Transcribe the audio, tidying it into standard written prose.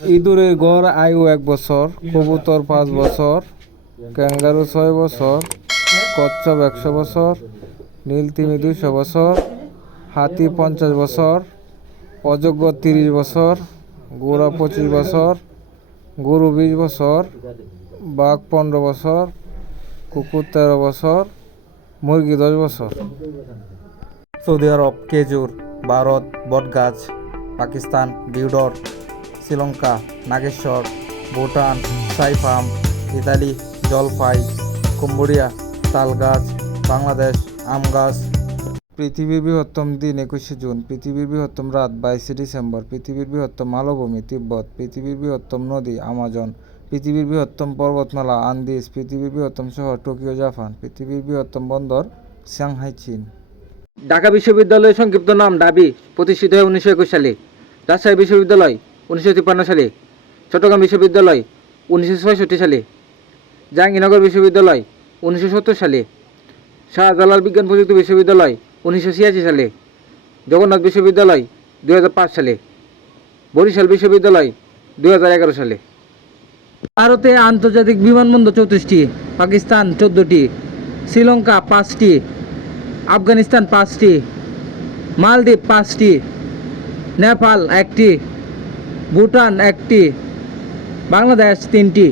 ইঁদুরের গড় আয়ু 1 বছর, কবুতর 5 বছর, ক্যাঙ্গারু 6 বছর, কচ্ছপ 100 বছর, নীল তিমি 200 বছর, হাতি 50 বছর, অজগর 30 বছর, ঘোড়া 25 বছর, গরু 20 বছর, বাঘ 15 বছর, কুকুর 13 বছর, মুরগি 10 বছর। সৌদি আরব খেজুর, ভারত বটগাছ, পাকিস্তান ডিউডর, শ্রীলঙ্কা নাগেশ্বর, ভুটান সাইফাম, ইতালি জলপাই, কম্বোডিয়া তালগাছ, বাংলাদেশ আম গাছ। পৃথিবীর বৃহত্তম দিন 21শে জুন, পৃথিবীর বৃহত্তম রাত 22শে ডিসেম্বর, পৃথিবীর বৃহত্তম মালভূমি তিব্বত, পৃথিবীর বৃহত্তম নদী আমাজন, পৃথিবীর বৃহত্তম পর্বতমালা আন্দিজ, পৃথিবীর বৃহত্তম শহর টোকিও জাপান, পৃথিবীর বৃহত্তম বন্দর সাংহাই চীন। ঢাকা বিশ্ববিদ্যালয়ের সংক্ষিপ্ত নাম ঢাবি, প্রতিষ্ঠিত হয় 1921 সালে। রাজশাহী বিশ্ববিদ্যালয় 1953 সালে, চট্টগ্রাম বিশ্ববিদ্যালয় 1966 সালে, জাহাঙ্গীরনগর বিশ্ববিদ্যালয় 1970 সালে, শাহজালাল বিজ্ঞান প্রযুক্তি বিশ্ববিদ্যালয় 1986 সালে, জগন্নাথ বিশ্ববিদ্যালয় 2005 সালে, বরিশাল বিশ্ববিদ্যালয় 2011 সালে। ভারতে আন্তর্জাতিক বিমানবন্দর 34টি, পাকিস্তান 14টি, শ্রীলঙ্কা 5টি, আফগানিস্তান 5টি, মালদ্বীপ 5টি, নেপাল 1টি, ভুটান 1টি, বাংলাদেশ 3টি।